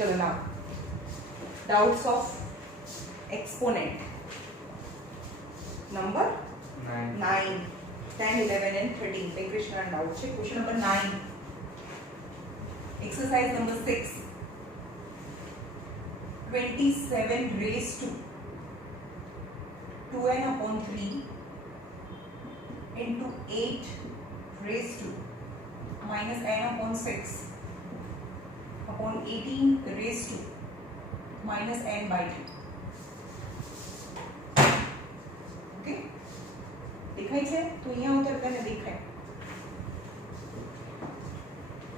चलो now doubts of exponent number 9, 10, 11 and 13 पे कृष्णा डाउट છે question number 9 exercise number 6 27 raised to 2n upon 3 into 8 raised to minus n upon 6 upon 18 raised to minus n by 2. ओके दिखाई છે તો અહીંયા ઉત્તર તને દેખાય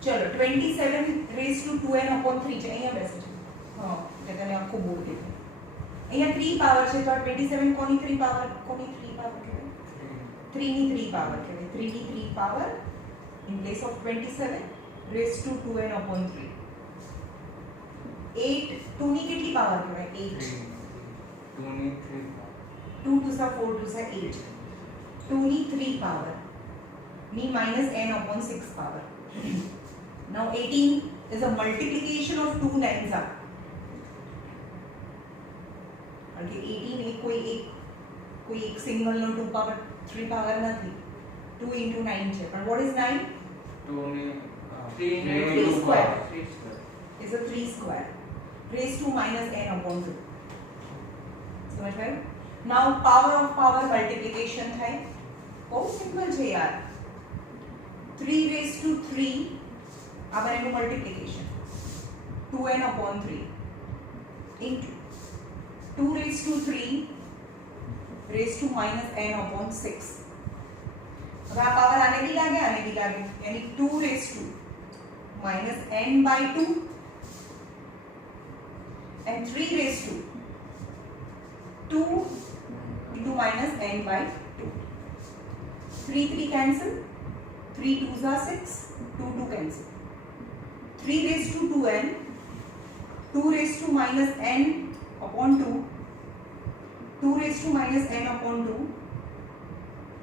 ચલો 27 raised to 2n upon 3 છે અહીંયા બેસે છે હા એટલે તને આખું બોર્ડ દેખાય અહીંયા 3 પાવર છે તો આ 27 કોની 3 પાવર કહેવાય 3 ની 3 પાવર કહેવાય 3 ની 3 power in place of 27 raised to 2n upon 3 8 2 ની કેટલી પાવર કહેવાય 8 2 ની 3 2 to the 4 to the 8 2 ની 3 power ની minus n upon 6 power now 18 is a multiplication of two nines up okay 18 એ કોઈ એક સિંગલ નો 2 power 3 power નથી 2 into 9 છે પણ what is 9 2 ની 3 square is a 3 square raised to minus n upon 2 समझ गए now power of power multiplication થાય બહુ સિમ્પલ છે યાર 3 raised to 3 આ બનેનું multiplication 2n upon 3 into 2 raised to 3 raised to minus n upon 6 अब આ પાવર આને भी લાગે यानी 2 raised to minus n by 2 and 3 raised to 2 into minus n by 2 3 3 cancel 3 2s are 6 2 2 cancel 3 raised to 2n 2 raised to minus n upon 2 2 raised to minus n upon 2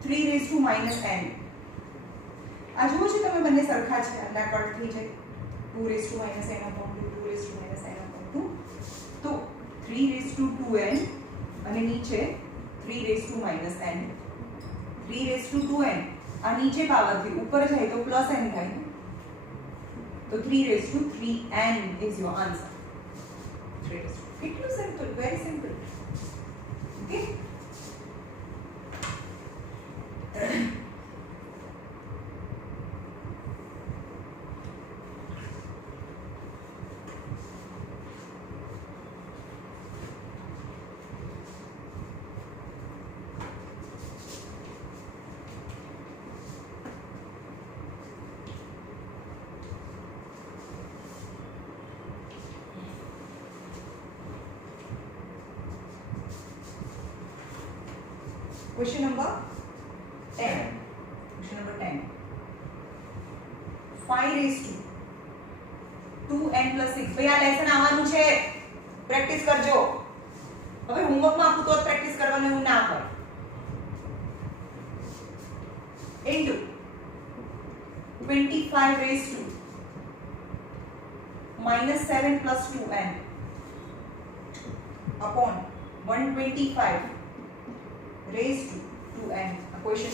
3 raised to minus n આ જુઓ છો તમે બંને સરખા છે આટલા કટ થઈ જાય 2 raised to minus n upon 2 2 raised to minus n upon 2 તો 3 raised to 2n અને નીચે 3 raised to minus n 3 raised to 2n આ નીચે પાવર થી ઉપર જાય તો પ્લસ n થાય તો 3 raised to 3n is your answer 3 raised to કેટલું simple very simple okay Question number 10. Question number 10. 5 raised to 2n plus 6. ભાઈ આ લેસન આવવાનું છે પ્રેક્ટિસ કરજો હવે હોમવર્ક માં આપું તો જ પ્રેક્ટિસ કરવાનું હું ના કર into 25 raised to minus 7 plus 2n upon 125 raised to 2n a question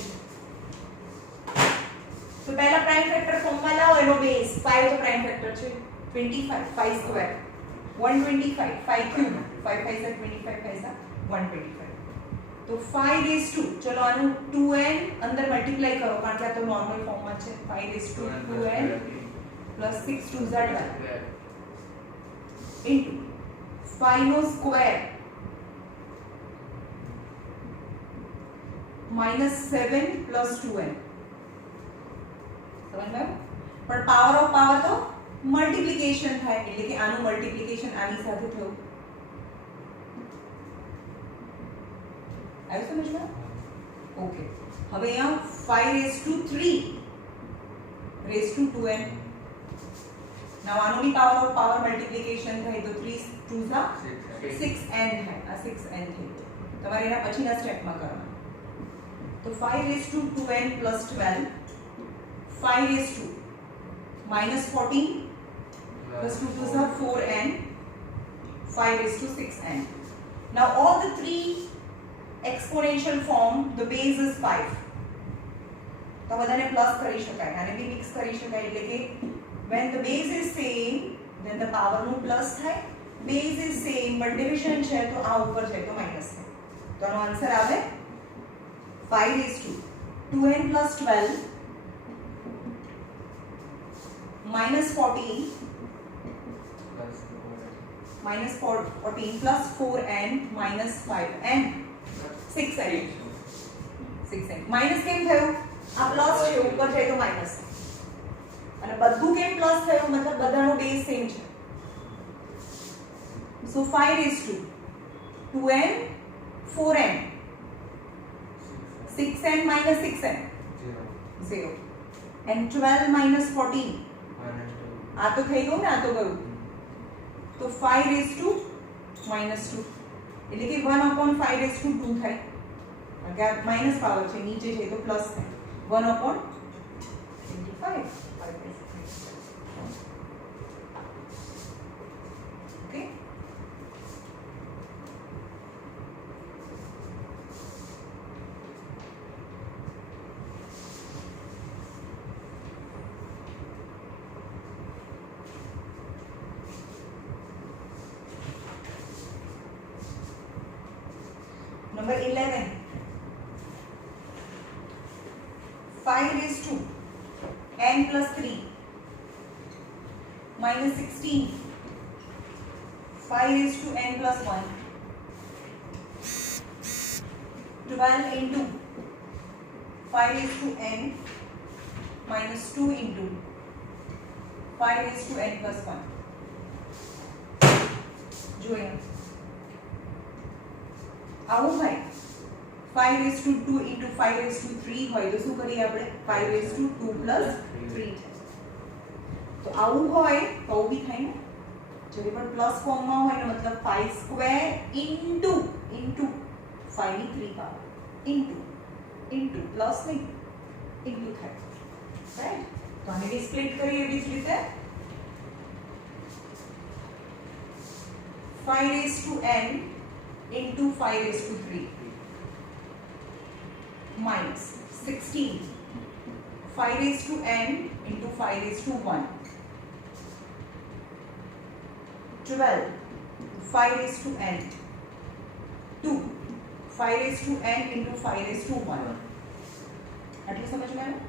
तो पहला प्राइम फैक्टर फॉर्म में लाओ एनो बेस 5 तो प्राइम फैक्टर છે 25 5 स्क्वायर 125 5 क्यूब 5 5 से 25 पैसा 125 तो 5 raised to चलो आनु 2n अंदर मल्टीप्लाई करो कारण કે આ તો નોર્મલ ફોર્મ માં છે 5 raised to 2n plus 6 2 z into 5 no square minus 7 plus 2n समझ में पर पावर ऑफ पावर तो मल्टीप्लिकेशन થાય એટલે કે આનું મલ્ટીપ્લિકેશન આની સાથે થયું આવ્યું સમજમાં ઓકે હવે અહીંયા 5 raised to 3 raised to 2n now આનું भी પાવર ઓફ પાવર મલ્ટીપ્લિકેશન થાય તો 3 2s are 6n થાય આ 6n થઈ તમારે એના પછીના સ્ટેપમાં કરવાનું तो 5 raised to 2n plus 12 5 raised to minus 14 plus 2 2s are 4n, 5 raised to 6n. Now all the three exponential form, the base is 5. તો બધાને પ્લસ કરી શકાય અને બી મિક્સ કરી શકાય એટલે કે when the base is same then the power નું પ્લસ થાય, base is same but division છે તો આ ઉપર છે તો માઈનસ થાય. તો આનો આન્સર આવે 5 raised to 2n plus 12 minus 14 minus 14 plus 4n minus 5n 6n 6n minus કેમ થયું? આ પ્લસ છે ઉપર જાય તો માઈનસ અને બધું કેમ પ્લસ થયું? મતલબ બધાનો બેઝ સેમ છે. સો 5 raised to 2n 4n 6n minus 6n 0 and 12 minus 14 આ તો થઈ ગયું ને, આ તો ગયું. તો 5 raised to minus 2 એટલે કે 1 upon 5 raised to 2 થાય. અગર માઈનસ પાવર છે નીચે છે તો પ્લસ થાય 1 upon 25. Okay. Number 11. 5 raised to n plus 3 minus 16. 5 raised to n plus 1. 12 into 5 raised to n minus 2 into 5 raised to n plus 1. જોઈએ આવું હોય 5 raised to 2 into 5 raised to 3 હોય તો શું કરીએ આપણે? 5 raised to 2 plus 3 છે. તો આવું હોય તો આવું બી થાય ને, જ્યારે પણ પ્લસ ફોર્મમાં હોય ને મતલબ 5 સ્ક્વેર into 5 ની 3 પાવર into પ્લસ નહીં into થાય, રાઈટ? તો આને બી સ્પ્લિટ કરીએ એવી જ રીતે 5 raised to n into 5 raised to 3 minus 16 5 raised to n into 5 raised to 1 12 5 raised to n 2 5 raised to n into 5 raised to 1. આટલું સમજ માં આવ્યું?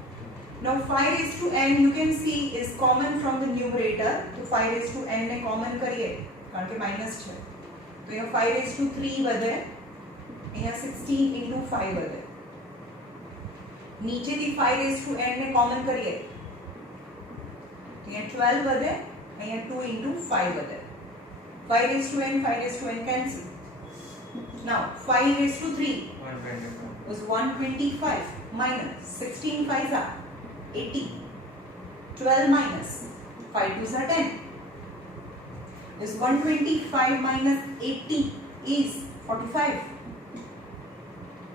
Now 5 raised to n you can see is common from the numerator. તો 5 raised to n ને common કરીએ કારણ કે માઈનસ છે તો અહીંયા 5 raised to 3 વધે, અહીંયા 16 into 5 વધે. નીચેથી 5 raised to n ને common કરીએ તો અહીંયા 12 વધે, અહીંયા 2 into 5 વધે. 5 raised to n 5 raised to n cancel. Now 5 raised to 3 was 125 minus 16 5s are 80. 12 minus 5 2s are 10. This 125 minus 80 is 45.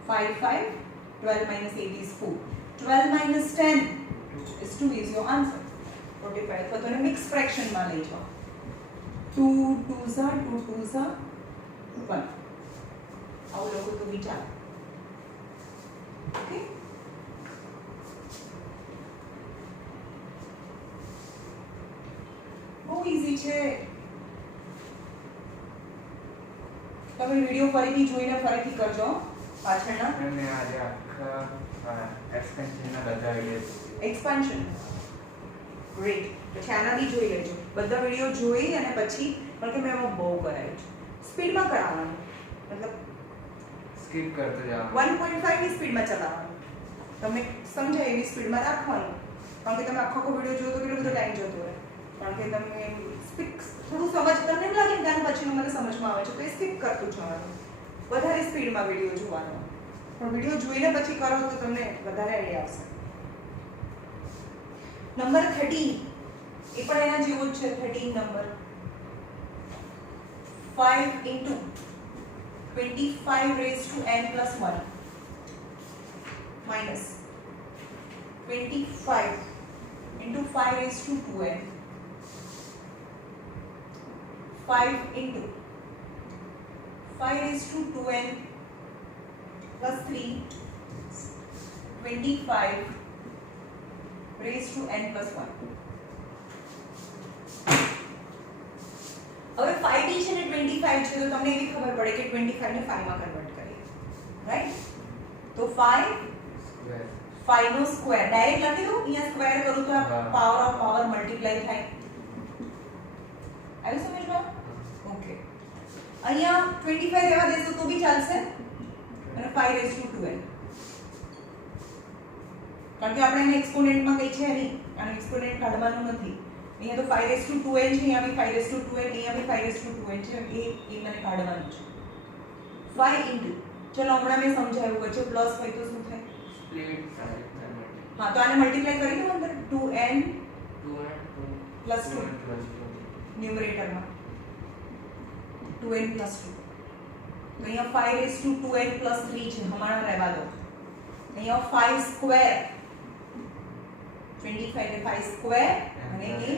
5 5 12 minus 8 is 4. 12 minus 10 is 2 is your answer. 45. So then mixed fraction માં લઈ જાઓ. 2 2s are 2 2s are 1. આવું લોકો તો વિચાર. Okay. બહુ ઈઝી છે. તમે વિડિયો ફરીથી જોઈને ફરીથી કરજો પાછળના. અને આજે આખા એક્સપેન્શનના બધા વિડિયો એક્સપાન્શન ગ્રેટ. પછી આના બી જોઈ લેજો. બધા વિડિયો જોઈ અને પછી કારણ કે મેં એમાં બહુ કરાયું છે. સ્પીડમાં કરાવવાનું મતલબ સ્કીપ કરતો જાઓ. 1.5 ની સ્પીડમાં ચલાવવાનું. તમને સમજાય એવી સ્પીડમાં રાખવાનું. કારણ કે તમે આખો વિડિયો જોવો તો કેટલો બધો ટાઈમ જતો રહે. કારણ કે તમે સ્પીક થોડું સમજ તમને એમ લાગે કે પછીનું મને સમજમાં આવે છે તો એ સ્કીપ કરતું જવાનું. વધારે સ્પીડમાં વિડિયો જોવાનો. પણ વિડિયો જોઈને પછી કરો તો તમને વધારે આઈડિયા આવશે. નંબર 13 એ પણ એના જેવો જ છે. 13 નંબર 5 into 25 raised to n plus 1 minus 25 into 5 raised to 2n 5 into 5 raised to 2n plus 3 25 raised to n plus 1. હવે 5d છે ને 25 છે તો તમને એવી ખબર પડે કે 25 ને 5 માં કન્વર્ટ કરીએ, રાઈટ? તો 5 સ્ક્વેર 5 નો સ્ક્વેર ડાયરેક્ટ લખી દઉં, અહીંયા સ્ક્વેર કરું તો આ પાવર ઓફ પાવર મલ્ટીપ્લાય થાય. આવ્યું સમજમાં? ઓકે. અહીંયા 25 રહેવા દેશો તો બી ચાલશે અને 5 raised to 2n, કારણ કે આપણે એને એક્સપોનેન્ટમાં કઈ છે નહીં, આને એક્સપોનેન્ટ કાઢવાનું નથી. અહીંયા તો 5 raised to 2n છે, અહીંયા બી 5 raised to 2n, અહીંયા બી 5 raised to 2n છે, એ મને કાઢવાનું છે. 5 into, ચલો હમણાં મેં સમજાવ્યું, વચ્ચે પ્લસ હોય તો શું થાય? સ્પ્લિટ થાય. હા, તો આને મલ્ટીપ્લાય કરી દો અંદર 2n plus 2 ન્યુમરેટરમાં 2n plus 2. તો અહીંયા 5 raised to 2n plus 3 છે, હમણાં રહેવા દો. અહીંયા 5 સ્ક્વેર 25 ને 5 સ્ક્વેર અને એ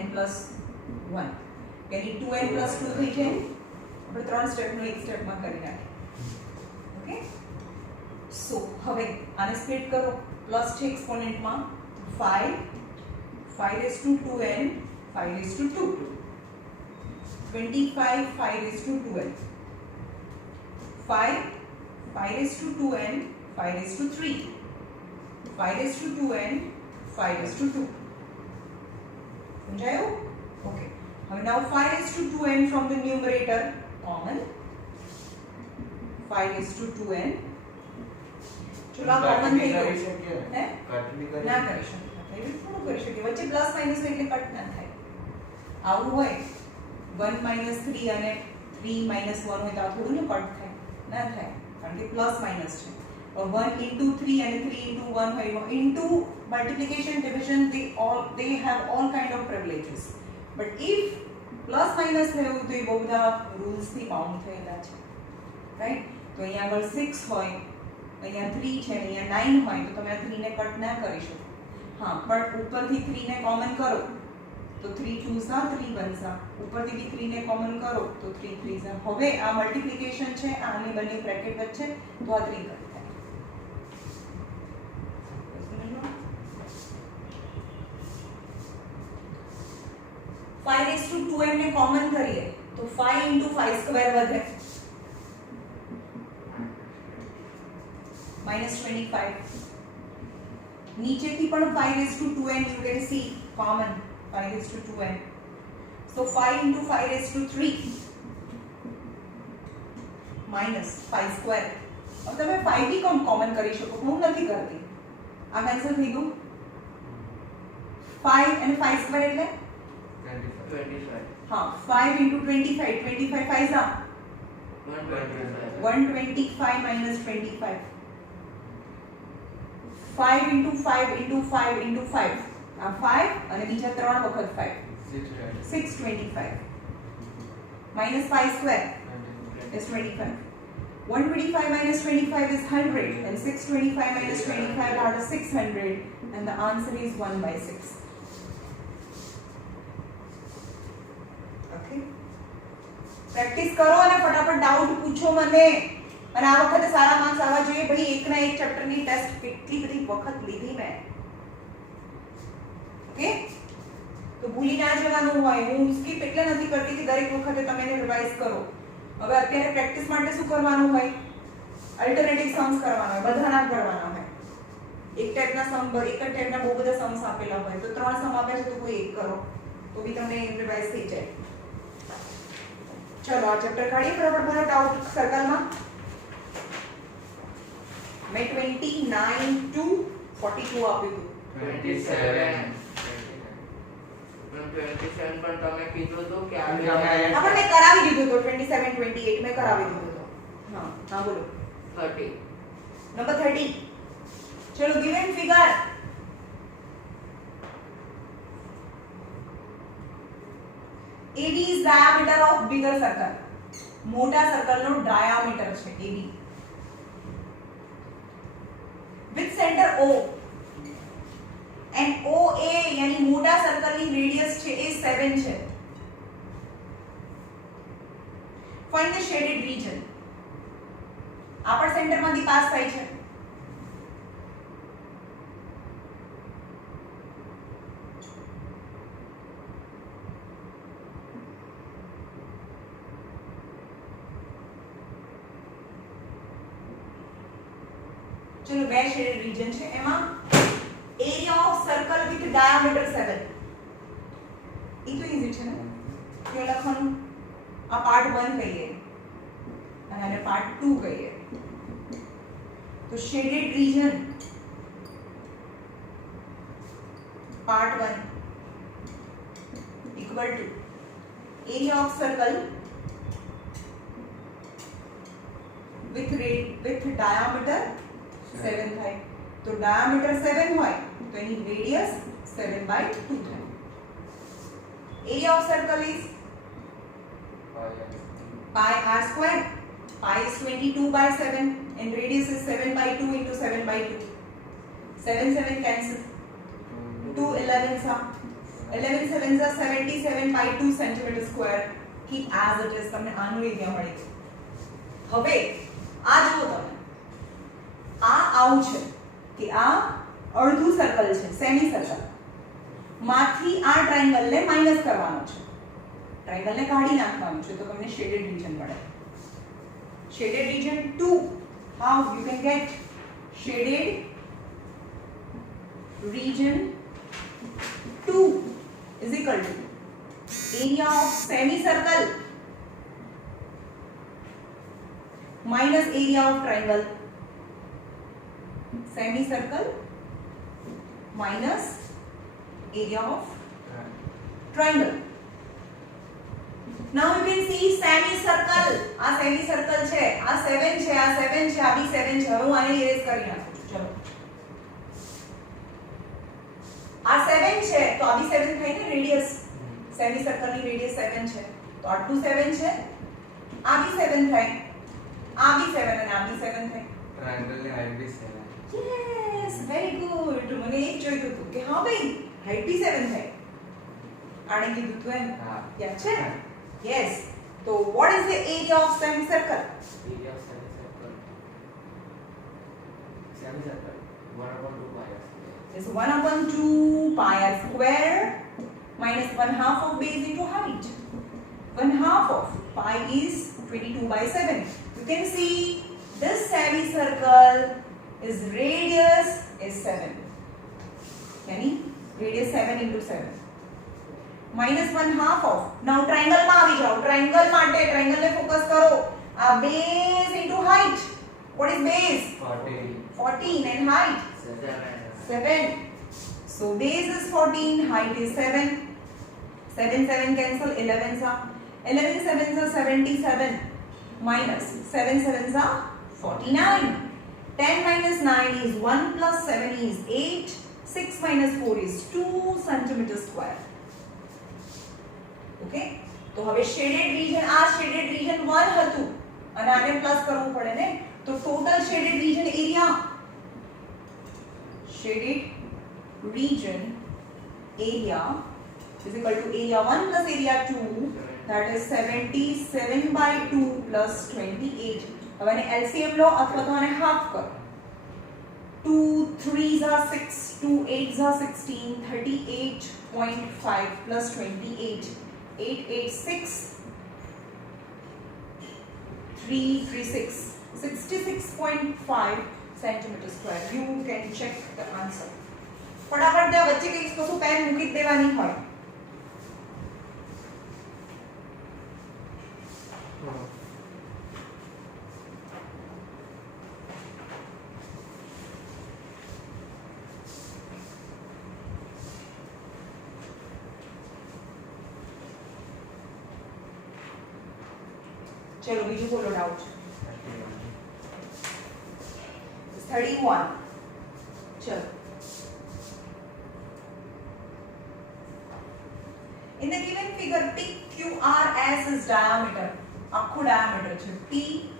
n plus 1 यानी 2n plus 2 થઈ છે. આપણે ત્રણ સ્ટેપનો એક સ્ટેપમાં કરી નાખીએ. ઓકે, સો હવે આને સ્પ્લિટ કરો. પ્લસ છે એક્સપોનેન્ટમાં 5 raised to 2n 5 raised to 2 25 5 raised to 2n 5 raised to 2n 5 raised to 3 5 raised to 2n 5 raised to 2. સમજાયું? ઓકે, હવે now 5 raised to 2n from the numerator common. 5 raised to 2n ચલો કોમન થઈ ગયું. હે ના કરી શકીએ, એવી થોડું કરી શકીએ. વચ્ચે પ્લસ માઈનસ એટલે કટ ના થાય. આવું હોય 1 3 અને 3 1 હોય તો આ થોડું ને કટ થાય ના થાય, કારણ કે પ્લસ માઈનસ છે. 1 into 3 and 3 into 1 હોય, into multiplication division they have all kind of privileges, but if plus minus થયું તો એ બહુ બધા રૂલ્સ થી બાઉન્ડ થયેલા છે, રાઈટ? તો અહીંયા આગળ 6 હોય, અહીંયા 3 છે, અહીંયા 9 હોય તો તમે આ 3 ને કટ ના કરી શકો. હા, પણ ઉપરથી 3 ને કોમન કરો તો 3 2 3 બનશે. ઉપરથી બી 3 ને કોમન કરો તો 3 3. હવે આ મલ્ટીપ્લિકેશન છે, આની બંને બ્રેકેટ વચ્ચે, તો આ 3 કટ થાય. 5 raised to 2n ને કોમન કરીએ તો 5 into 5 સ્ક્વેર વધે -25. નીચેથી પણ 5 raised to 2n you can see common 5 raised to 2n. So 5 into 5 raised to 3 minus 5 square. अब તમે 5 भी કોમન કરી શકો, હું નથી કરતી. આ કેન્સલ થઈ ગયું. 5 અને 5 સ્ક્વેર એટલે 25. हाँ 5 into 25 25 5 जा 125 minus 25 5 into 5 into 5 into 5 આ 5 અને બીજા 3 વખત 5 625 minus 5 square is 25. 125 minus 25 is 100 and 625 minus 25 are 600 and the answer is 1/6. પ્રેક્ટિસ કરો અને ફટાફટ ડાઉટ પૂછો મને. અને આ વખતે સારા માર્ક્સ આવવા જોઈએ ભાઈ. એકના એક ચેપ્ટરની ટેસ્ટ કેટલી બધી વખત લીધી મેં. ઓકે, તો ભૂલી ના જવાનું હોય. હું સ્કીપ એટલે નથી કરતી કે દરેક વખતે તમે એને રિવાઇઝ કરો. હવે અત્યારે પ્રેક્ટિસ માટે શું કરવાનું હોય? અલ્ટરનેટિવ सम्स કરવાના હોય, બધાના કરવાના હોય. એક ટાઈપના સમ, એક જ ટાઈપના બહુ બધા सम्स આપેલા હોય તો 3 સમ આપે છે તો કોઈ એક કરો તો બી તમને રિવાઇઝ થઈ જાય. चलो आ चैप्टर काढिए फटाफट. मारा डाउट सर्कल में मैं 29 to 42 આપી દઉં. 27 પણ તમે કીધું તો કે આપણે મેં કરાવી દીધું તો 27 28 મેં કરાવી દીધું તો. હા હા બોલો. 30 નંબર 30. ચલો given figure AD is diameter of bigger circle. મોટા સર્કલ નો diameter છે AD with center O and OA यानी મોટા સર્કલ ની રેડિયસ છે એ 7 છે. find the shaded region. આ પણ સેન્ટરમાંથી પાસ થાય છે. ચલો બે શેડેડ રીજન છે. એમાં area of circle with diameter 7. એ તો ઈઝી છે ને. કે લખવાનું આ પાર્ટ 1 કહીએ અને આને પાર્ટ 2 કહીએ. તો shaded region part 1 equal to area of circle with diameter 7 થાય. તો diameter 7 હોય તો એની radius 7/2 થાય. area of circle is pi r square. Pi is 22/7 and radius is 7/2 into 7/2. 7 cancel. 2 11s are 11 sevens are 77/2 centimeter square. Keep as it is. તમને આનું એરિયા મળી ગયું. હવે આ જુઓ તમે, આ આવું છે કે આ અડધું સર્કલ છે, સેમી સર્કલ માંથી આ ટ્રાયેંગલ ને માઈનસ કરવાનો છે. ટ્રાયેંગલ ને કાઢી નાખવાનું છે તો તમને શેડેડ રીજન મળે. Shaded region 2. How you can get shaded region 2 is equal to area of semicircle minus area of triangle. Semicircle minus area of triangle. Now you can see semicircle. આ semicircle છે, આ 7 છે, આ 7 છે, આ બી 7 છે. હવે હું આને ઇરેઝ કરી નાખું છું. ચલો આ 7 છે તો આ બી 7 થાય ને. રેડિયસ semicircle ની રેડિયસ 7 છે તો આટલું 7 છે, આ બી 7 થાય, આ બી 7 અને આ બી 7 થાય. ટ્રાયેંગલ ની હાઈટ બી 7. Yes, very good. મને એ જ જોઈતું હતું કે હા ભાઈ હાઈટ બી 7 થાય. આને કીધું તું એમ. હા. યાદ છે? Yes. So what is the area of semicircle? Area of semicircle 1/2 pi r square. Is 1/2 pi r square minus 1/2 of base into height. 1/2 of pi is 22/7. You can see this semicircle is radius is 7. Yani radius 7 into 7. minus 1/2 of. Now triangle માં આવી જાઓ. triangle માટે triangle ને ફોકસ કરો. આ base into height. What is base? 14 and height 7. So base is 14, height is 7. 7 cancel. 11s are 11 sevens are 77 minus 7 sevens are 49. 10 minus 9 is 1 plus 7 is 8. 6 minus 4 is 2 centimeter square. Okay. તો હવે shaded region, આ શેડેડ રીજન 1 હતું અને આને પ્લસ કરવું પડે ને. તો total shaded region area, shaded region area is equal to area 1 plus area 2, that is 77/2 plus 28. હવે આને LCM લો અથવા તો આને હાફ કરો. 2 3s are 6, 2 8s are 16, 38.5 plus 28, 886, 336, 66.5 centimeter square. You can check the answer. ફટાફટ ત્યાં વચ્ચે કંઈક કશું પેન મૂકી જ દેવાની હોય. ચલો બીજું બોલો ડાઉટ. 31. ચલો. In the given figure, PQRS is diameter. આખું diameter છે. PQRS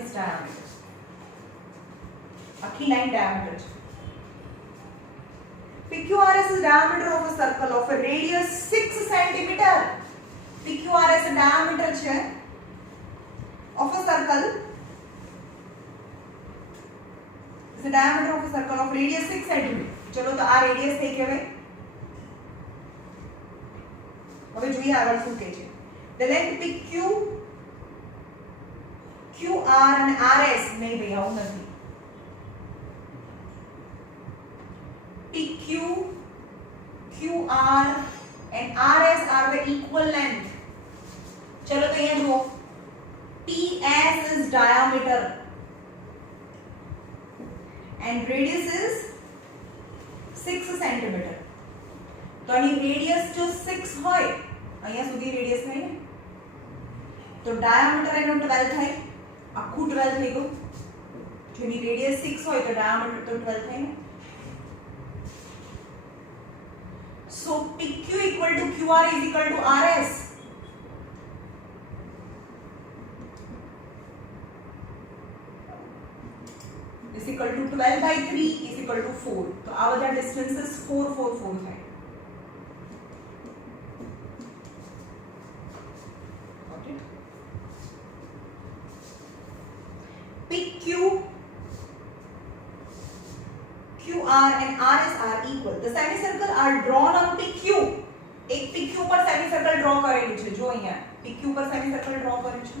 is diameter. આખી લાઈન diameter છે. PQRS is diameter of a circle of a radius 6 centimeter. PQRS diameter છે of a circle is the diameter of a circle of radius 6 centimeter. ચલો તો આ રેડિયસ થઈ કહેવાય. હવે જોઈએ આગળ શું કહે છે. The length PQ QR and RS નહીં ભાઈ આવું નથી. PQ QR and RS are the equal length. चलो तो यहाँ जो PS is diameter and radius is 6 centimeter. तो અહીં radius जो 6 હોય અહીંયા સુધી radius નહીં ને તો diameter એનો 12 થાય. આખું 12 થઈ ગયું. જેની radius 6 હોય તો diameter તો 12 થાય ને. So PQ equal to QR is equal to RS. Is equal to 12 by 3 is equal to 4. तो આ બધા distances 4 4 4 થાય. Got it? PQ QR and RS are equal. The semicircle are drawn on PQ. एक PQ पर semicircle draw કરેલું છે. જો અહીંયા PQ પર semicircle draw કરેલું છે.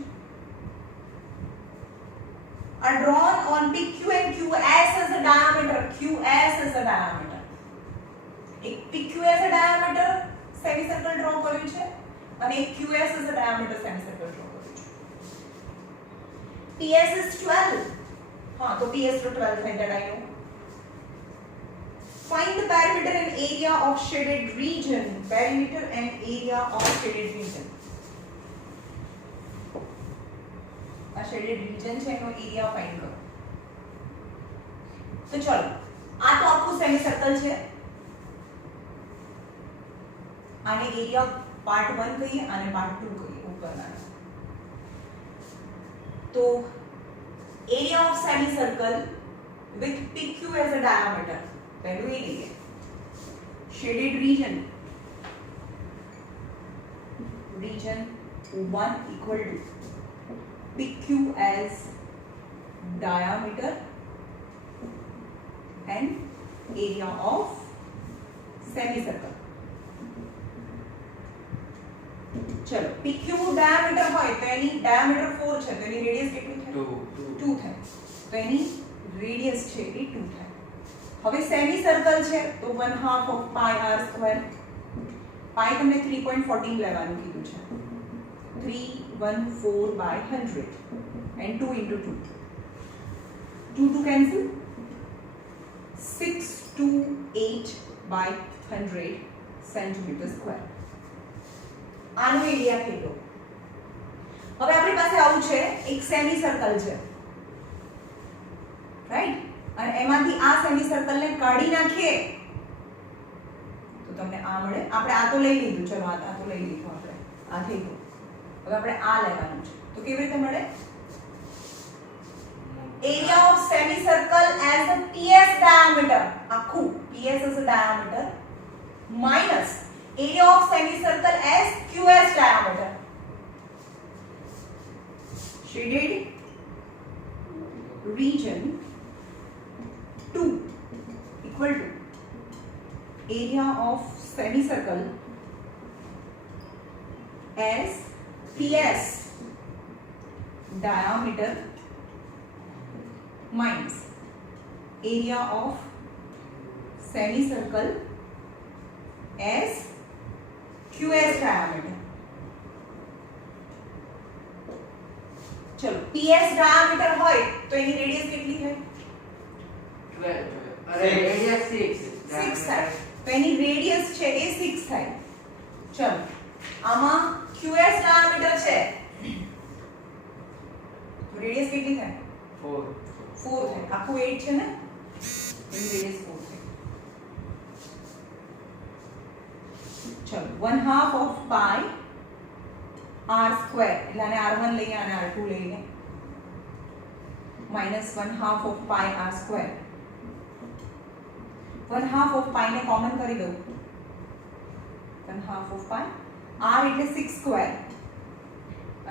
Are drawn on PQ and QS as a diameter. QS as a diameter. एक PQ as a diameter semicircle draw કરેલું છે અને એક QS as a diameter semicircle draw કરેલું છે. PS is 12. हाँ तो PS to 12 है that I know. Find the perimeter and area of shaded region. Perimeter and area of shaded region. A shaded region છે એનો એરિયા ફાઇન્ડ કરો. તો ચલો આ તો આખું સેમી સર્કલ છે. આને એરિયા પાર્ટ 1 કહીએ અને પાર્ટ 2 કહીએ ઉપરના. તો area of semi circle with PQ as a diameter. पहलू ये नहीं है. Shaded region 1 equal to PQ as diameter and area of semicircle. चलो PQ diameter હોય તો એની diameter 4 છે તો એની radius કેટલી થાય? 2 થાય. તો એની radius છે એ 2 થાય. હવે સેમી સર્કલ છે તો 1/2 of pi r square. pi તમને 3.14 લેવાનું કીધું છે. 314 by 100 and 2 into 2. 2 to cancel. 628 by 100 centimeter square. આનો એરિયા થઈ ગયો. હવે આપણી પાસે આવું છે એક સેમી સર્કલ છે. રાઈટ? અને એમાંથી આ સેમી સર્કલ ને કાઢી નાખીએ તો તમને આ મળે. આપણે આ તો લઈ લીધું. ચલો આ તો લઈ લીધું આપણે. આ થઈ ગયું. હવે આપણે આ લેવાનું છે. તો કેવી રીતે મળે? Area of semi circle as a PS diameter. આખું PS as a diameter minus area of semicircle as QS diameter. Shaded region 2 equal to area of semicircle as PS diameter minus area of semicircle as QS diameter. चलो PS diameter હોય તો એની રેડિયસ કેટલી થાય? 12. અરે રેડિયસ 6 થાય. તો એની રેડિયસ છે એ 6 થાય. ચલો આમાં QS diameter છે તો રેડિયસ કેટલી થાય? 4 થાય. આખું 8 છે ને એની રેડિયસ 4 થાય. चलो 1/2 of pi r square એટલે આને r1 લઈએ અને r2 લઈએ minus 1/2 of pi r square. 1/2 ऑफ पाई ने कॉमन કરી દઉં 1/2 ऑफ पाई r એટલે 6 સ્ક્વેર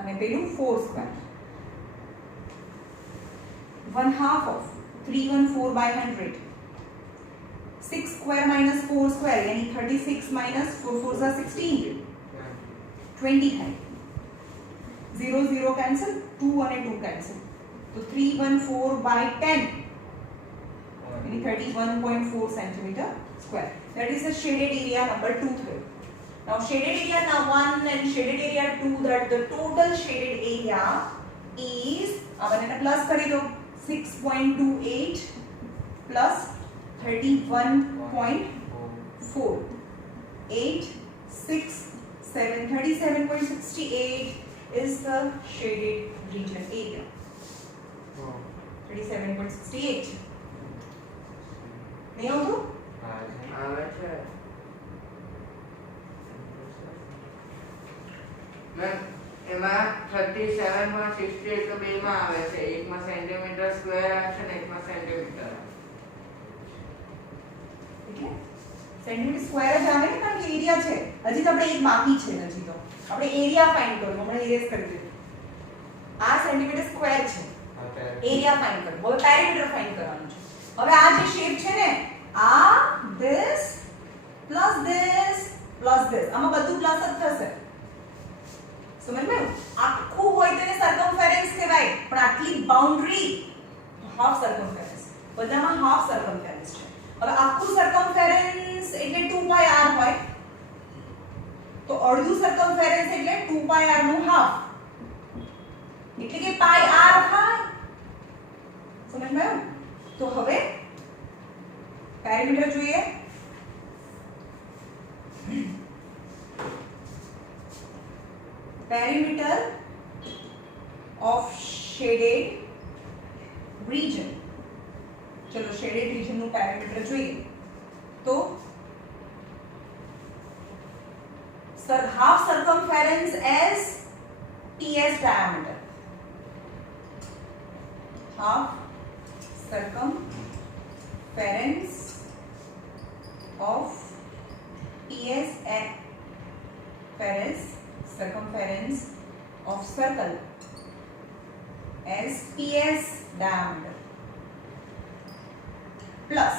અને પેલું 4 સ્ક્વેર 1/2 of 314 by 100 6 square minus 4 square यानी 36 minus 4 4s are 16 20 થાય 0 0 cancel 2 અને 2 cancel तो 314 by 10 यानी 31.4 centimeter square that is the shaded area number 2 થયો now shaded area now 1 and shaded area 2 that the total shaded area is अब એને પ્લસ કરી દો 6.28 plus 31.4 8 6 7 37.68 is the shaded region area 37.68 नहीं हो तो આવે છે મેમ એમાં 37.68 તો બેમાં આવે છે એકમાં સેન્ટીમીટર સ્ક્વેર આવે છે ને એકમાં સેન્ટીમીટર એટલે સેન્ટીમીટર સ્ક્વેર જ આવે ને કારણ કે એરિયા છે હજી તો આપણે એક બાકી છે હજી તો આપણે એરિયા ફાઇન્ડ કરવું હમણાં ઇરેઝ કરી દીધું આ સેન્ટીમીટર સ્ક્વેર છે એરિયા ફાઇન્ડ કરવું હવે પેરીમીટર ફાઇન્ડ કરવાનું છે હવે આ જે શેપ છે ને આ this પ્લસ આમાં બધું પ્લસ જ થશે સમજ્યું આખું હોય તો એને સર્કમફેરન્સ કહેવાય પણ આટલી બાઉન્ડરી હાફ સર્કમફેરન્સ બધામાં હાફ સર્કમફેરન્સ છે હવે આખું સર્કમફેરન્સ એટલે 2 r હોય તો અડધું સર્કમફેરન્સ એટલે 2 r નું હાફ એટલે કે r થાય સમજ્યું તો હવે પેરીમીટર જોઈએ perimeter of shaded region चलो shaded region નું perimeter જોઈએ તો sir half circumference as ts diameter half circumference of ts circumference of circle as ps diameter plus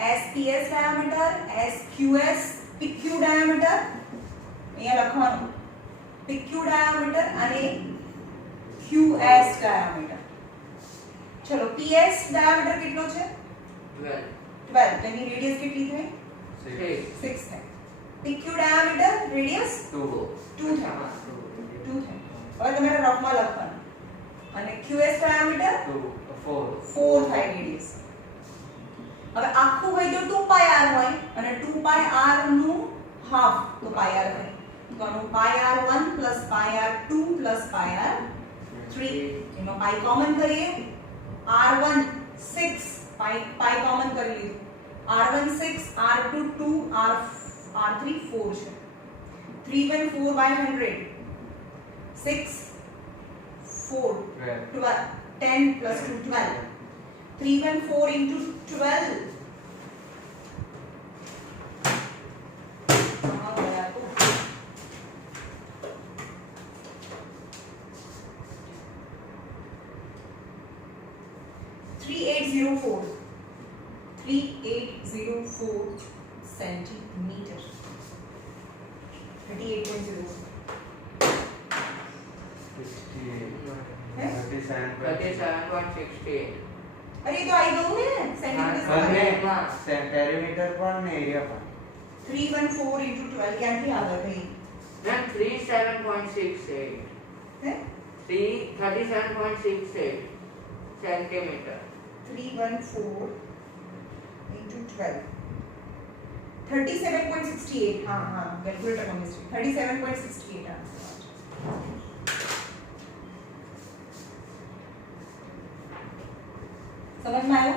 as ps diameter as qs pq diameter અહીંયા લખવાનું pq diameter અને qs diameter ચલો ps diameter કેટલો છે 12 તેની રેડિયસ કેટલી થઈ 6 થાય pq diameter radius 2 થાય 2 થાય હવે તમારે રફમાં લખવાનું અને qs diameter 4 થાય રેડિયસ હવે આખું હોય તો 2 r હોય અને 2 r નું હાફ તો r થાય તો આનું r1 r2 r3 એમાં પાઈ કોમન કરીએ r1 6 પાઈ કોમન કરી લીધું r1 6 r2 2 r3 4 છે 314 by 100 6 4 12 10 plus 2 12 314 into 12 3804 centimeter 38.04 37.68 अरे ये तो आई गई है सेंटीमीटर पेरीमीटर पर ने एरिया पर 314 into 12 क्या थी आ गई then 37.68 है 37.68 centimeter 314 into 12 37.68 हाँ हाँ कैलकुलेटर में 37.68 आंसर समझ में आयो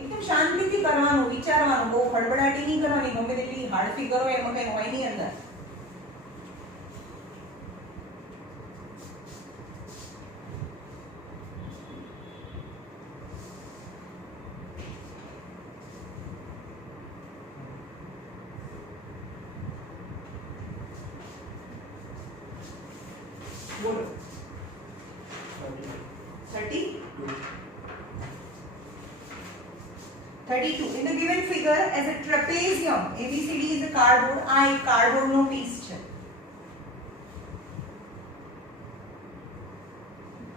एकदम શાંતિથી કરવાનું વિચારવાનું બહુ હડબડાટી નહીં કરવાની ગમે તેટલી હાર્ડ ફિગર હોય એમાં કઈ હોય નહીં અંદર 32. In the given figure, as a trapezium, ABCD is a cardboard. આ એક cardboard નો piece છે.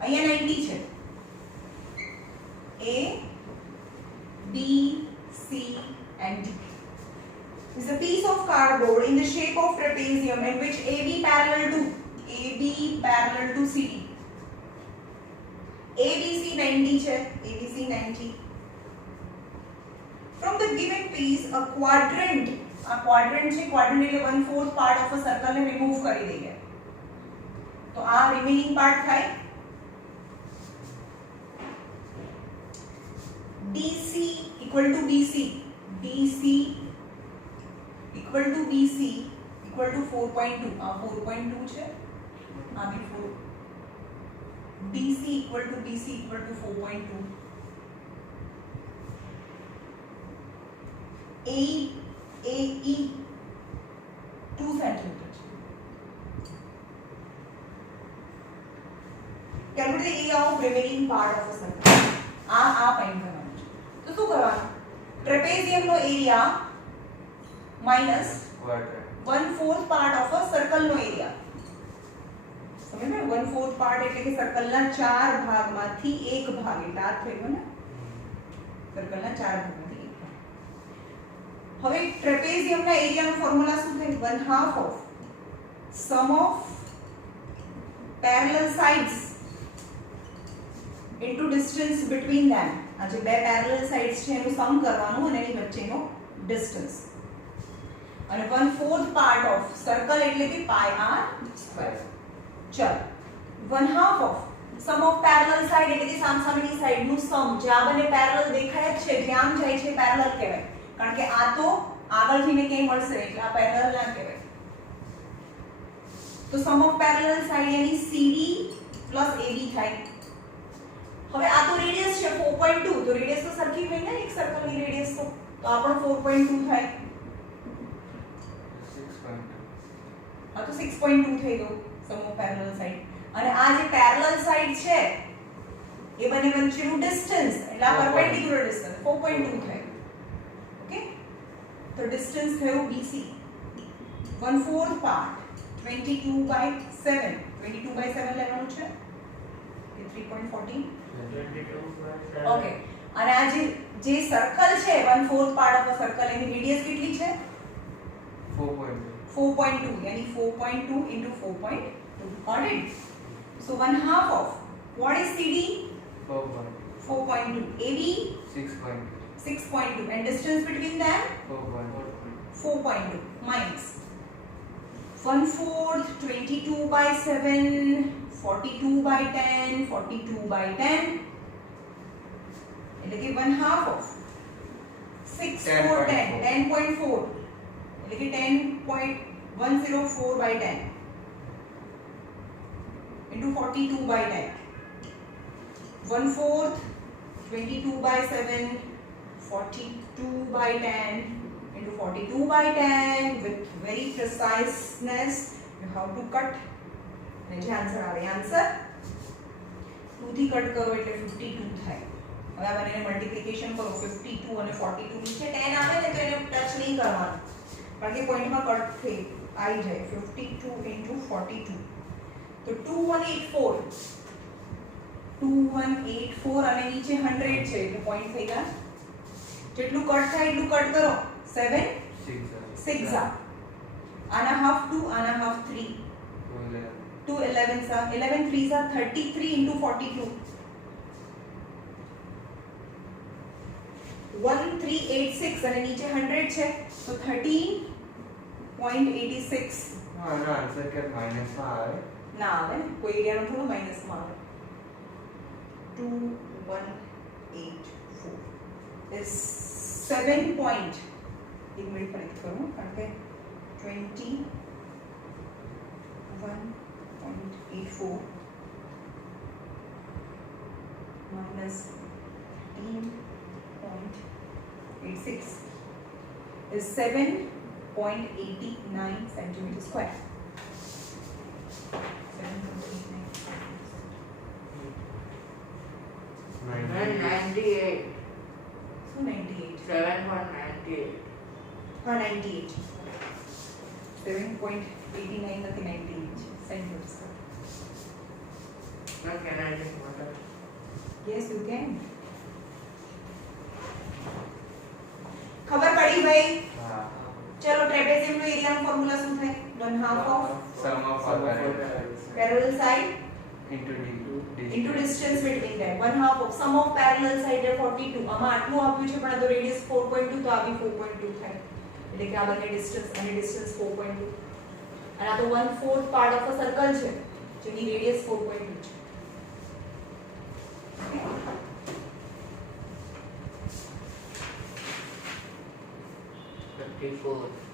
અહીંયા 90 છે. A, B, C and D. Is a piece of cardboard in the shape of trapezium in which AB parallel to CD. ABC 90 છે. ABC 90. From the given piece, a quadrant છે, quadrant એટલે 1/4 part of a circle ને remove કરી દઈએ. તો આ remaining part થાય DC equal to BC equal to BC equal to 4.2. આ 4.2 છે, આ બી 4. DC equal to BC equal to 4.2. AE 2 centimeter. Calculate the area of remaining part of a circle. આ ફાઇન્ડ કરવાનું છે. તો શું કરવાનું? ટ્રેપેઝિયમ નો area minus 1/4 part of a circle નો એરિયા. સમજ્યા? 1/4 part એટલે કે સર્કલ ના 4 ભાગમાંથી એક ભાગ, એટલે આ થયું ને, સર્કલ ના 4 ભાગમાંથી. હવે ટ્રેપેઝિયમ ના એરિયા નો ફોર્મ્યુલા શું થાય? 1/2 of sum of parallel sides into distance between them. આ જે બે parallel sides છે એનું સમ કરવાનું અને એની વચ્ચેનો ડિસ્ટન્સ. અને 1/4 part of circle એટલે કે pi r square. ચલ 1/2 of sum of parallel side એટલે કે સામસામેની સાઈડ નું સમ, જે આ બંને પેરેલલ દેખાય છે, જે આમ જાય છે પેરેલલ કહેવાય. કારણ કે આ તો આગળથી ને ક્યાંય મળશે એટલે આ પેરેલલ ના કહેવાય. તો સમ ઓફ પેરેલલ સાઈડ એની CD પ્લસ AB થાય. હવે આ તો રેડિયસ છે 4.2, તો રેડિયસ તો સરખી હોય ને એક સર્કલની રેડિયસ, તો આ પણ 4.2 થાય. 6.2. આ તો 6.2 થઈ ગયો સમ ઓફ પેરેલલ સાઈડ. અને આ જે પેરેલલ સાઈડ છે એ બંને વચ્ચેનું ડિસ્ટન્સ એટલે આ પરપેન્ડિક્યુલર ડિસ્ટન્સ 4.2 થાય. ઓકે, તો ડિસ્ટન્સ થયું BC. 1/4 part 22/7. 22/7 લેવાનું છે એ 3.14. 22/7. ઓકે, અને આ જે સર્કલ છે 1/4 part of a circle એની રેડિયસ કેટલી છે? 4.2. 4.2, यानी 4.2 into 4.2. Got it? So 1/2 of what is CD? 4.2. AB 6.2. 6.2, and distance between them 4.2 minus 1/4 22/7 42/10 42/10 એટલે કે 1/2 of 6 4 10 10.4 એટલે કે 10.104/10 into 42/10. 1/4 22/7 42/10 into 42/10 with very preciseness you have to cut. અને જે આન્સર આવે આન્સર 2 થી કટ કરો એટલે 52 થાય. હવે આ બંનેને મલ્ટીપ્લિકેશન કરો 52 અને 42 નીચે 10 આવે ને તો એને ટચ નહીં કરવાનું કારણ કે પોઈન્ટમાં કટ થઈ આવી જાય. 52 into 42 તો 2184 અને નીચે 100 છે એટલે પોઈન્ટ થઈ ગયા. જેટલું કટ થાય એટલું કટ કરો. 7 6 આના હાફ 2 આના હાફ 3 2 11 सा 11 3 सा 33 into 42 1386 અને નીચે 100 છે તો 13.86. આનો આન્સર કે માઈનસ માં આવે ના આવે ને, કોઈ એરિયાનો થોડો માઈનસ માં આવે. 2184 is 7 point. एक मिनट कनेक्ट करूँ कारण के 21.84 minus 13.86 is 7.89 centimeter square. 7.89. 98 શું 98 7.98 હા 98 7.89 નથી 98 centimetres Now can I drink water? Yes you can ખબર પડી ભાઈ હા ચલો ટ્રેપેઝિયમ નો એરિયાનો ફોર્મ્યુલા શું થાય 1/2 of sum of all parallel parallel side into into distance between them 1/2 of sum of parallel side है 42 આમાં આટલું આપ્યું છે પણ આ તો રેડિયસ 4.2 તો આ બી 4.2 થાય એટલે કે આ બંને ડિસ્ટન્સ અને ડિસ્ટન્સ 4.2 અને આ તો 1/4 પાર્ટ ઓફ અ સર્કલ છે જેની રેડિયસ 4.2 છે Okay? 54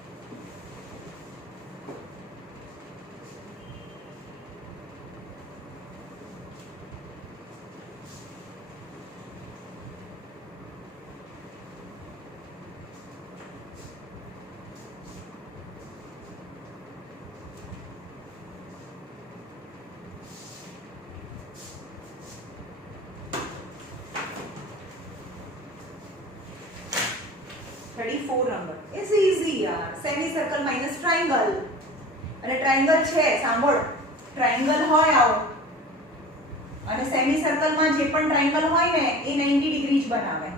34 નંબર ઇઝ ઈઝી યાર સેમી સર્કલ માઈનસ ટ્રાયેંગલ અને ટ્રાયેંગલ છે સાંભળ ટ્રાયેંગલ હોય આવો અને સેમી સર્કલમાં જે પણ ટ્રાયેંગલ હોય ને એ 90 ડિગ્રી જ બનાવે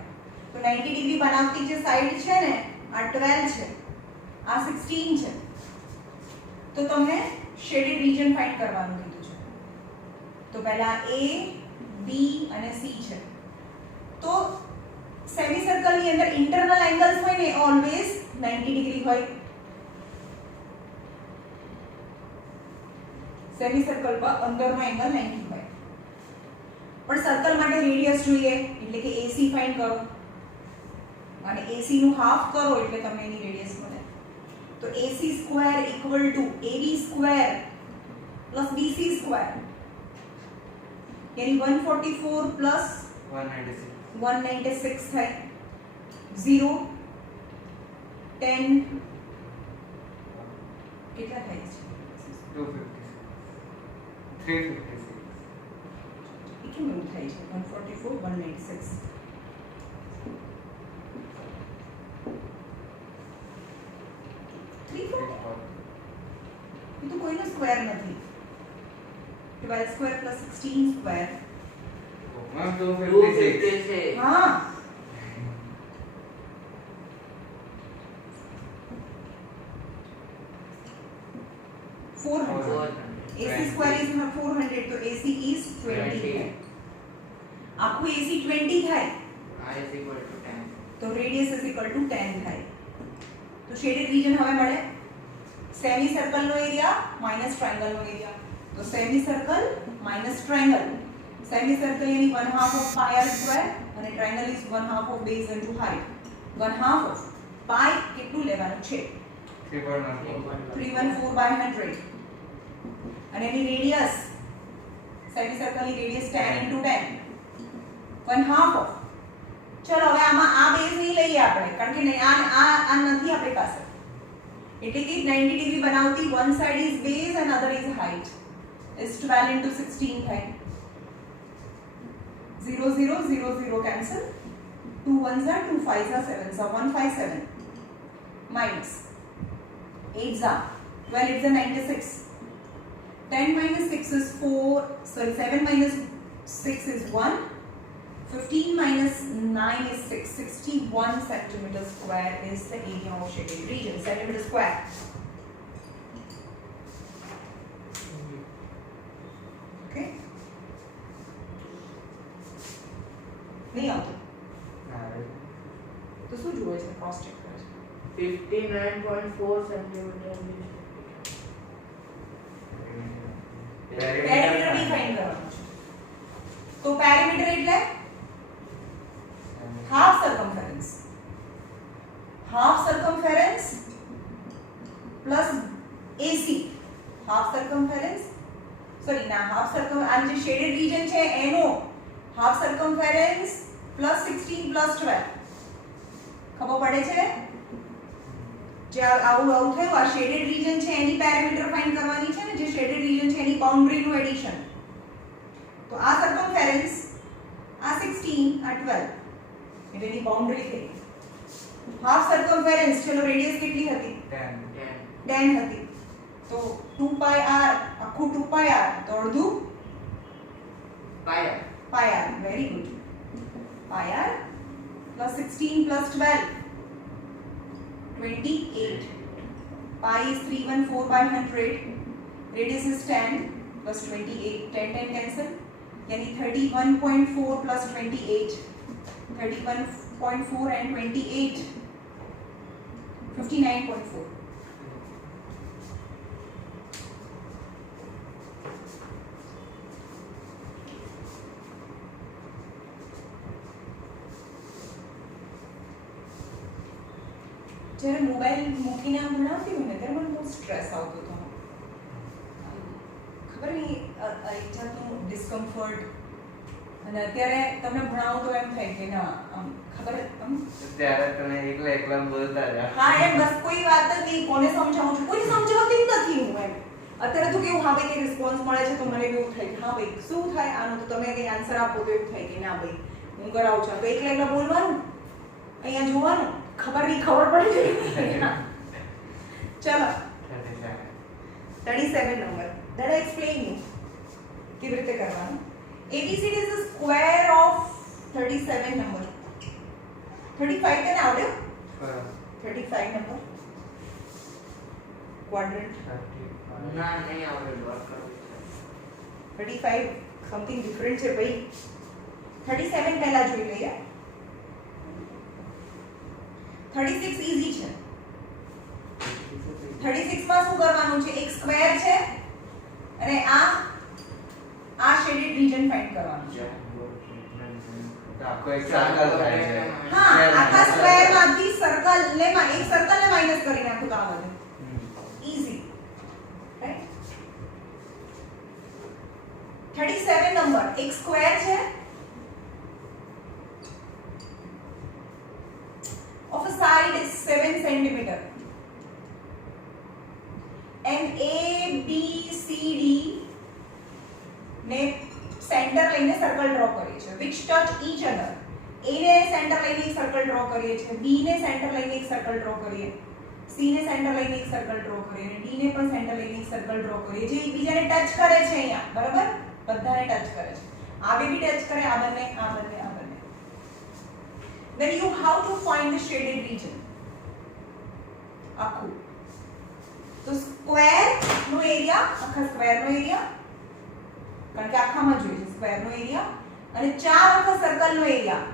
તો 90 ડિગ્રી બનાવતી જે સાઈડ છે ને આ 12 છે આ 16 છે તો તમને શેડેડ રીજન ફાઇન્ડ કરવાનું કીધું છે તો પહેલા A B અને C છે તો સેમી સર્કલ ની અંદર ઇન્ટરનલ એંગલ્સ હોય ને ઓલવેઝ 90 ડિગ્રી હોય સેમી સર્કલ પર અંદરનો એંગલ 90 હોય પણ સર્કલ માટે રેડિયસ જોઈએ એટલે કે AC ફાઇન્ડ કરો અને AC નું હાફ કરો એટલે તમને એની રેડિયસ મળે તો AC square equal to AB square plus BC square यानी 144 प्लस 196 196 થાય 0 10 કેટલા થાય છે 256 356 એ કેમ એવું થાય છે 144 196 340 એ તો કોઈનો સ્ક્વેર નથી 12 સ્ક્વેર પ્લસ 16 સ્ક્વેર मैम 256 256 हाँ AC square is 400 तो AC is 20 है आपको AC 20 થાય I is equal to 10 તો radius is equal to 10 થાય તો shaded region હવે મળે સેમી સર્કલ નો એરિયા માઈનસ ટ્રાયેંગલ નો એરિયા તો semi circle minus triangle semi circle यानी 1/2 of pi r square અને triangle is 1/2 of base into height 1/2 of pi કેટલું લેવાનું છે 3.14 314 by 100 અને એની રેડિયસ સેમી સર્કલ ની રેડિયસ 10 into 10 1/2 of ચલો હવે આમાં આ બેઝ નહીં લઈએ આપણે કારણ કે નહીં આ નથી આપણી પાસે એટલે કે 90 ડિગ્રી બનાવતી one side is base and other is height is 12 into 16 થાય 0 0 0 0 cancel 2 ones are 2 fives are 7 so 157 minus 8s are 12 is 96 10 minus 6 is 4 sorry 7 minus 6 is 1 15 minus 9 is 6 61 centimeter square is the area of shaded region centimeter square okay नहीं आता तो શું જોવે છે ક્રોસ ચેક કરે છે 59.4 સેન્ટીમીટર પેરીમીટર ડિફાઇન કરવાનું છે તો પેરીમીટર એટલે half circumference plus AC half circumference sorry ના half circumference આ જે shaded region છે એનો half circumference plus 16 plus 12 ખબર પડે છે જે આવું થયું આ shaded region છે એની પેરીમીટર ફાઇન્ડ કરવાની છે ને જે shaded region છે એની બાઉન્ડ્રી નું એડિશન તો આ circumference આ 16 આ 12 એટલે એની બાઉન્ડ્રી થઈ હાફ સર્કમફેરન્સ ચલો રેડિયસ કેટલી હતી 10 હતી તો 2 પાઈ r આખું 2 પાઈ r તો અડધું પાઈ r very good pi r plus 16 plus 12 28 pi is 314 by 100 radius is 10 plus 28 10 10 cancel यानी 31.4 plus 28 31.4 and 28 59.4 જ્યારે મોબાઈલ મૂકીને આમ ભણાવતી હોય ને ત્યારે મને બહુ સ્ટ્રેસ આવતો હતો ખબર નહીં એક જાતનું ડિસ્કમ્ફર્ટ અને અત્યારે તમને ભણાવો તો એમ થાય કે ના આમ ખબર આમ ત્યારે તમે એકલા બોલતા રહ્યા હા એમ બસ કોઈ વાત જ નહીં કોને સમજાવું છું કોઈ સમજાવતી જ નથી હું એમ અત્યારે તો કેવું હા ભાઈ કંઈ રિસ્પોન્સ મળે છે તો મને એવું થાય કે હા ભાઈ શું થાય આનું તો તમે કંઈ આન્સર આપો તો એવું થાય કે ના ભાઈ હું કરાવું છું તો એકલા બોલવાનું અહીંયા જોવાનું ખબર નહીં ખબર પડી જાય ચલો 37 number that I explain you કેવી રીતે કરવાનું ABCD is the square of 37 number 35 તને આવડ્યો 35 નંબર quadrant ના નહીં આવડે વર્ક કરવું 35 something different છે ભાઈ 37 પહેલા જોઈ લઈએ 36 easy છે 36 માં શું કરવાનું છે એક સ્ક્વેર છે અને આ શેડેડ રીજન ફાઇન્ડ કરવાનું છે આખો એક સર્કલ થાય છે હા આખા સ્ક્વેર માંથી સર્કલ ને એક સર્કલ ને માઈનસ કરી નાખો તો આ બધું ઈઝી રાઈટ 37 નંબર એક સ્ક્વેર છે of a side is 7 centimeter and A B C D ને સેન્ટર લઈને સર્કલ ડ્રો કરીએ છીએ which touch each other A ને સેન્ટર લઈને એક સર્કલ ડ્રો કરીએ છીએ B ને સેન્ટર લઈને એક સર્કલ ડ્રો કરીએ C ને સેન્ટર લઈને એક સર્કલ ડ્રો કરીએ અને D ને પણ સેન્ટર લઈને એક સર્કલ ડ્રો કરીએ જે એકબીજાને ટચ કરે છે અહીંયા બરાબર બધાને ટચ કરે છે આ બે બી ટચ કરે આ બંને then you have to find the shaded region આખું તો સ્ક્વેર નો એરિયા આખા સ્ક્વેર નો એરિયા કારણ કે આખામાં જોઈએ છે સ્ક્વેર નો એરિયા અને ચાર આખા સર્કલ નો એરિયા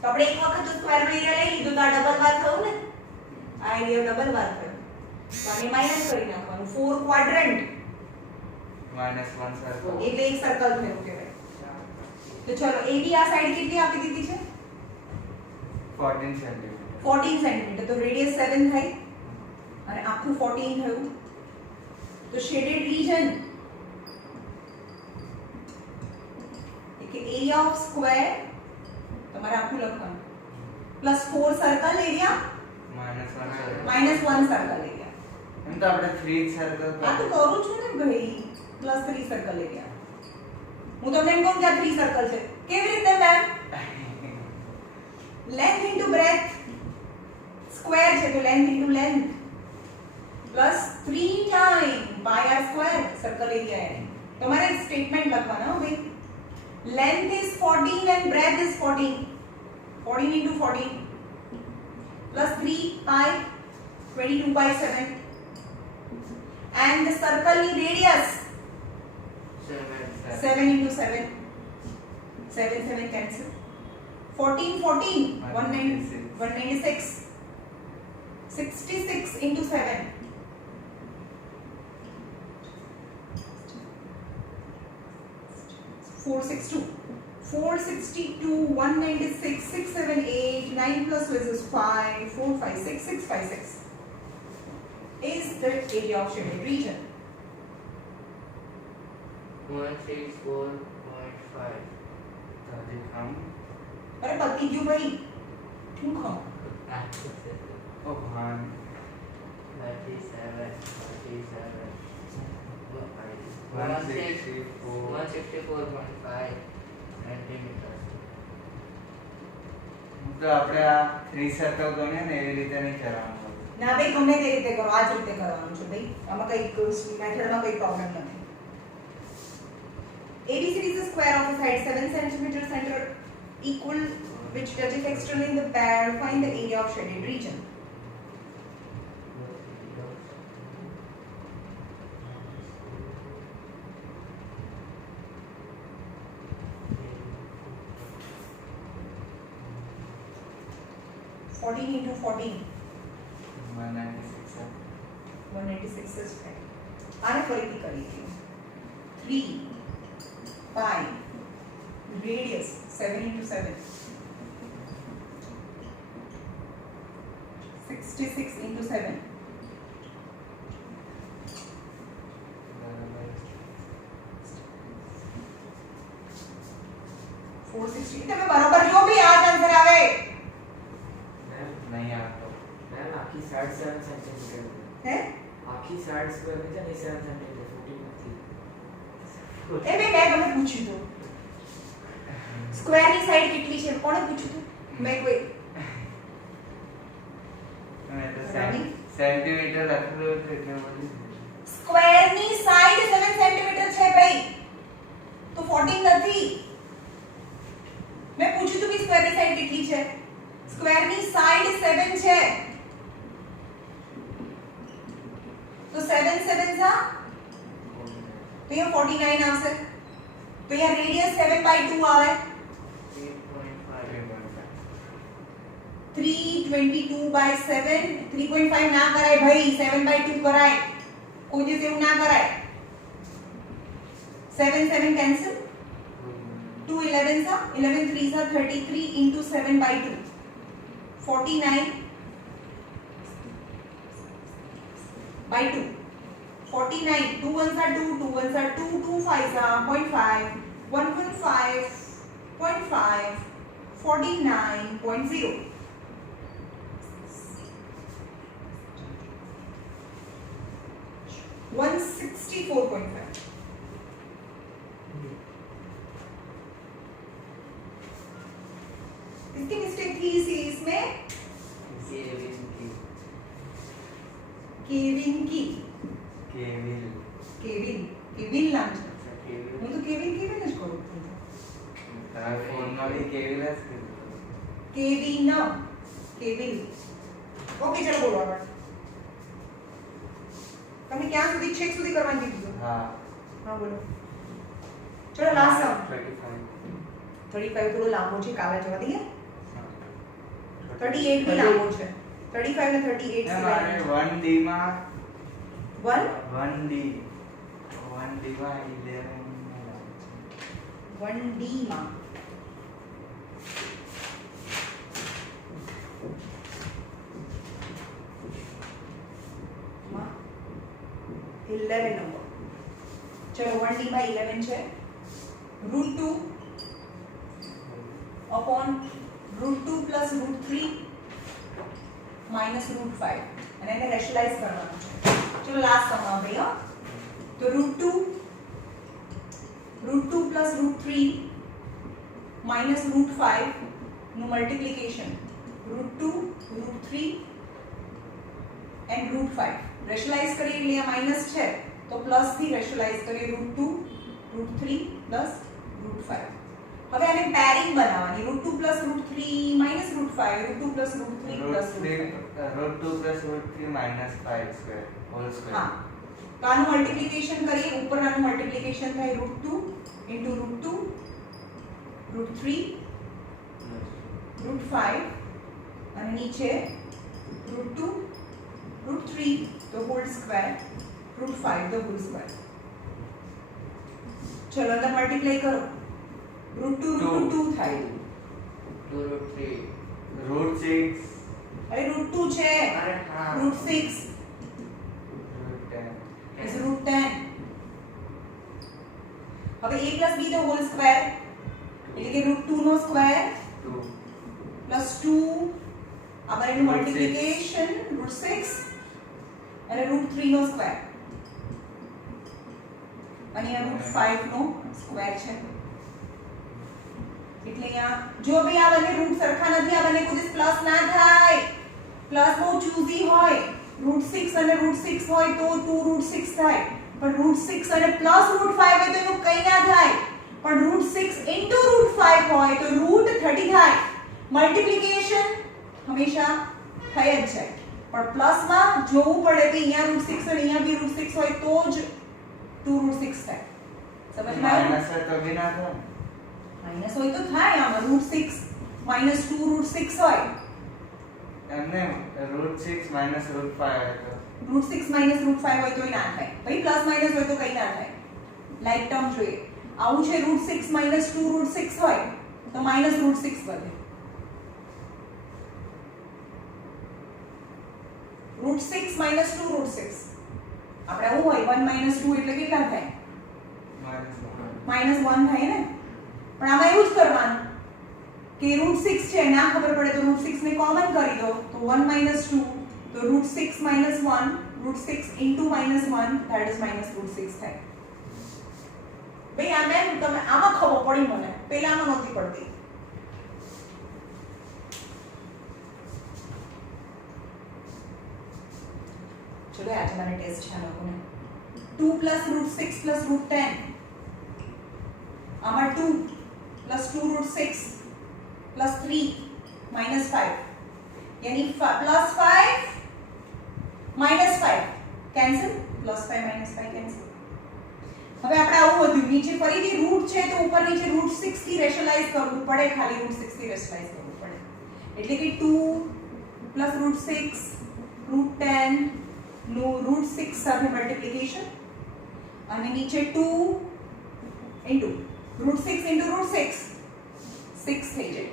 તો આપણે એક વખત સ્ક્વેર નો એરિયા લઈ લીધું તો આ ડબલ વાર થયું ને આ એરિયા ડબલ વાર થયો તો આને માઈનસ કરી નાખવાનું 4 ક્વાડ્રન્ટ -1 સર્કલ એટલે એક સર્કલ થયું કહેવાય તો ચલો AB આ સાઈડ કેટલી આપી દીધી છે 14 સેન્ટીમીટર 14 સેન્ટીમીટર તો રેડિયસ 7 થાય અને આખું 14 થયું તો શેડેડ રીજન એટલે એરિયા ઓફ સ્ક્વેર તમારે આખું લખવાનું plus 4 circle area -1 circle area એમ તો આપણે 3 સર્કલ આ તો કરું છું ને ભાઈ પ્લસ 3 સર્કલ એરિયા હું તમને એમ કહું કે આ 3 સર્કલ છે કેવી રીતે ma'am length into breadth square છે તો length into length plus 3 time pi R square circle area એને તમારે સ્ટેટમેન્ટ લખવાના હો ભાઈ length is 14 and breadth is 14 into 14 plus 3 pi 22 by 7 and the circle ની radius 7 into 7 7 cancel 14 196 66 into 7 462 196 678 9 plus this is 5 4 5 6 656 is the area of shaded region 164.5 તાજી કામ અરે પતી ગયું ભાઈ શું ખાવ ઓ ભાન 37 164. 164.5 સેન્ટીમીટર. તો આપણે આ 3 સર્કલ ગણીએ ને એવી રીતે નહીં કરવાનું હોય. ના ભાઈ ગમે તે રીતે કરો, આ જ રીતે કરવાનું છે ભાઈ, આમાં કઈ મેથડમાં કઈ પ્રોબ્લેમ નથી. ABCD is the square of a side 7 cm center equal which touches externally in the pair. Find the area of shaded region. Fourteen into 14. 196 है. 186 is right. आने फरीથી કરીએ 3 5 radius 7 into 7 66 into 7 460 તમે બરાબર જો ભી આ આન્સર આવે नहीं आता. मैम आखी साइड 7 सेंटीमीटर હે आखी साइड स्क्वायर में नहीं 7 सेंटीमीटर 14 નથી એ બે મેં તમને પૂછ્યું તો સ્ક્વેર ની સાઈડ કેટલી છે કોણે પૂછ્યું તું મેં કોઈ मैं तो सेंटीमीटर લખેલું છે એટલે બોલી. સ્ક્વેર ની સાઈડ 7 સેન્ટીમીટર છે ભાઈ તો 14 નથી મેં પૂછ્યું તું કે સ્ક્વેર ની સાઈડ કેટલી છે સ્ક્વેર ની સાઈડ 7 છે તો 7 7 सा तो ये 49 આવશે तो ये रेडियस 7/2 આવે 322/7 3.5 ના કરાય ભાઈ 7/2 કરાય કોઈ દિવસ એવું ના કરાય 7 7 કેન્સલ 2 11 सा 11 3 सा 33 into 7/2 49 by 2 49 2 ones are 2 2 ones are 2 2 5s are 0.5 1.5 49.0 164.5 इसकी मिस्टेक थी सीरीज में केविन की કેવિલ. केविन नाम છે હું તો કેવિન જ કરું તારા ફોનમાં બી કેવિલ જ કીધું. કેવિન ઓકે ચલો બોલો આગળ તમને ક્યાં સુધી છેક સુધી કરવાનું કીધું હા. હા બોલો ચલો લાસ્ટ સમ 35. 35 થોડો લાંબો છે કાલે જવા દઈએ 38 બી લાંબો છે 35 ને 38 ને મારે 1D માં 1 1D માં 11 1D માં માં 11 નંબર ચલો 1D માં 11 છે √2 upon √2 plus √3 minus √5 અને એને રેશનલાઇઝ કરવાનું છે ચલો લાસ્ટ સમ આપણે હા તો √2 plus √3 minus √5 નું મલ્ટીપ્લિકેશન √2 √3 and √5 રેશનલાઇઝ કરીએ એટલે આ માઈનસ છે તો પ્લસ થી રેશનલાઇઝ કરીએ √2 √3 plus √5 હવે આને પેરિંગ બનાવવાની √2 plus √3 minus √5 √2 plus √3 plus √5 √2 plus √3 minus 5 square whole square. હા તો આનું મલ્ટીપ્લિકેશન કરીએ ઉપરનું મલ્ટીપ્લિકેશન થાય √2 into √2 √3 √5 અને નીચે √2 √3 the whole square √5 the whole square ચલો અંદર મલ્ટીપ્લાય કરો √2 √2 થાય 2√3 √6 અરે √2 છે અરે હા √6 √10 is √10 હવે a plus b the whole square એટલે કે √2 નો સ્ક્વેર 2 plus 2 આમાં એનું √6 મલ્ટીપ્લિકેશન √6 અને √3 નો સ્ક્વેર અને આ √5 નો સ્ક્વેર છે એટલે અહીંયા જો ભાઈ આ બંને રૂટ સરખા નથી આ બંને કોઈ પ્લસ ના થાય પ્લસ બહુ ચૂઝી હોય √6 અને √6 હોય તો 2√6 થાય પણ √6 અને પ્લસ √5 હોય તો એનું કંઈ ના થાય પણ √6 into √5 હોય તો √30 થાય મલ્ટીપ્લિકેશન હંમેશા થઈ જ જાય પણ પ્લસમાં જોવું પડે કે અહીંયા √6 અને અહીંયા બી √6 હોય તો જ 2√6 થાય સમજમાં આવ્યું માઇનસ હોય તો બી ના થાય માઈનસ હોય તો થાય આમાં √6 minus 2√6 હોય એમને √6 minus √5 હોય તો √6 minus √5 હોય તોય ના થાય ભાઈ પ્લસ માઈનસ હોય તો કંઈ ના થાય લાઈક ટર્મ જોઈએ આવું છે √6 minus 2√6 હોય તો minus √6 વધે √6 minus 2√6 આપણે આવું હોય 1 minus 2 એટલે કેટલા થાય minus 1 -1 થાય ને પણ આમાં એવું જ કરવાનું કે √6 છે ના ખબર પડે તો √6 ને કોમન કરી દો તો 1 minus 2 તો √6 minus 1 √6 into minus 1 that is minus √6 થાય ભાઈ આ મેં તમે આમાં ખબર પડી મને પહેલામાં નહોતી પડતી ચલો આજે મને ટેસ્ટ છે આ લોકોને 2 plus √6 plus √10 આમાં 2 plus 2 √6 plus 3 minus 5 यानी plus 5 minus 5 cancel plus 5 minus 5 cancel હવે આપણે આવું વધ્યું નીચે ફરીથી રૂટ છે તો ઉપર નીચે √6 થી રેશનલાઇઝ કરવું પડે ખાલી √6 થી રેશનલાઇઝ કરવું પડે એટલે કે 2 plus √6 √10 નો √6 સાથે મલ્ટીપ્લિકેશન અને નીચે 2 into √6 into √6 6 થઈ જાય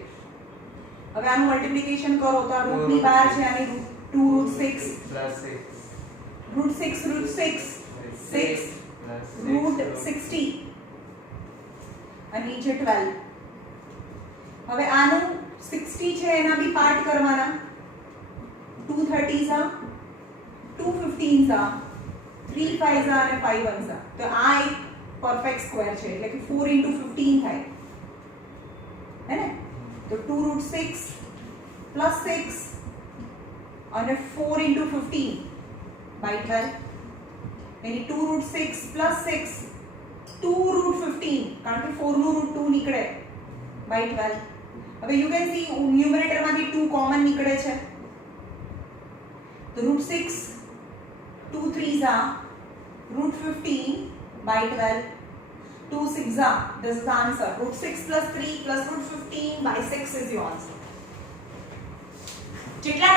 હવે આનું મલ્ટીપ્લિકેશન કરો તો આ રૂટની બહાર છે અને 2√6 plus 6 √6 6 √60 અને નીચે 12 હવે આનું 60 છે એના બી પાર્ટ કરવાના 2 30s આ 2 15s આ 3 5s આ અને 5 1s આ તો આ એક પરફેક્ટ સ્ક્વેર છે એટલે કે 4 into 15 થાય હે ને તો 2√6 plus 6 અને 4 into 15 by 12 यानी 2√6 plus 6 2√15 કારણ કે 4 નું √2 નીકળે by 12 હવે you can see ન્યુમરેટર માંથી 2 કોમન નીકળે છે તો √6 2 3s are √15 by 12 2 6s are this is the answer √6 plus 3 plus √15 by 6 is your answer જેટલા